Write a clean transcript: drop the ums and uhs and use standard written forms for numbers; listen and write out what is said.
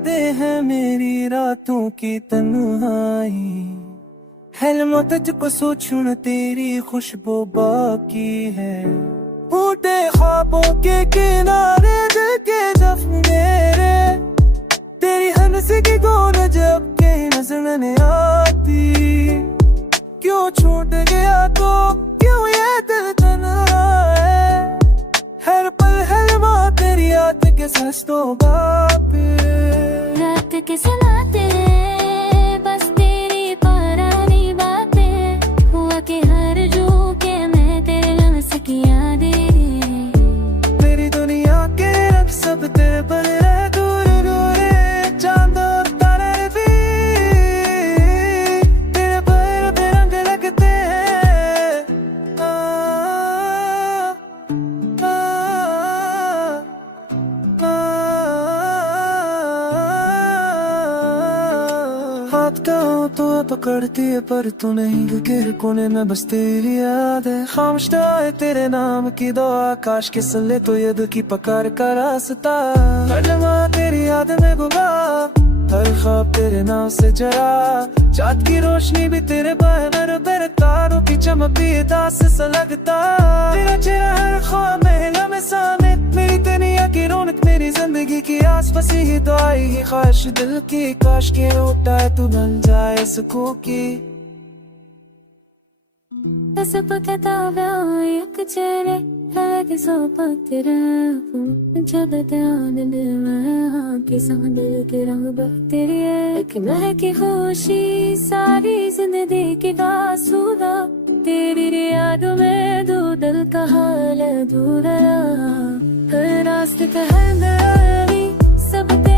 यादें हैं मेरी रातों की तन्हाई है मत तुझको सोचूं न तेरी खुशबू बाकी है टूटे ख्वाबों के किनारे दिल के दफ्न मेरे तेरी हंसी की गौन जब के नजर नहीं आती क्यों छूट गया तो क्यों ये दिल तन्हा है हर पल हर बात तेरी याद के सस्तों पे रात के सलाते बस तेरी पुरानी बातें हुआ कि हर जो के मैं तेरे लम्स की यादें मेरी दुनिया के रंग सब तेरे पर रह दूर दूर चांद और तारे भी तेरे पर बेरंग लगते हैं हाथ का हो तो पकड़ती है पर तू नहीं गिर कोने में बस तेरी याद है खामोश है तेरे नाम की दुआ काश के सले तो ये दिल की पकड़ का रास्ता हर लम्हा तेरी याद में गुबा हर ख्वाब तेरे नाम से जरा चाँद की रोशनी भी तेरे बैनर पर तारों की चमक भी दास सा लगता तेरा चेहरा हर ख्वाब में लम्हे सामने मेरी दुनिया की रौनक मेरी जिंदगी की आस पास ही दुआई ही ख्वाहिश दिल की काश के उठा है तू बन जाए सुकून की जब ध्यान के साथ दिल के रंग बहते एक महकी खुशी सारी जिंदगी की आसूदा तेरी यादों में दो दिल का हाल अधूरा हर रास्ते का है सब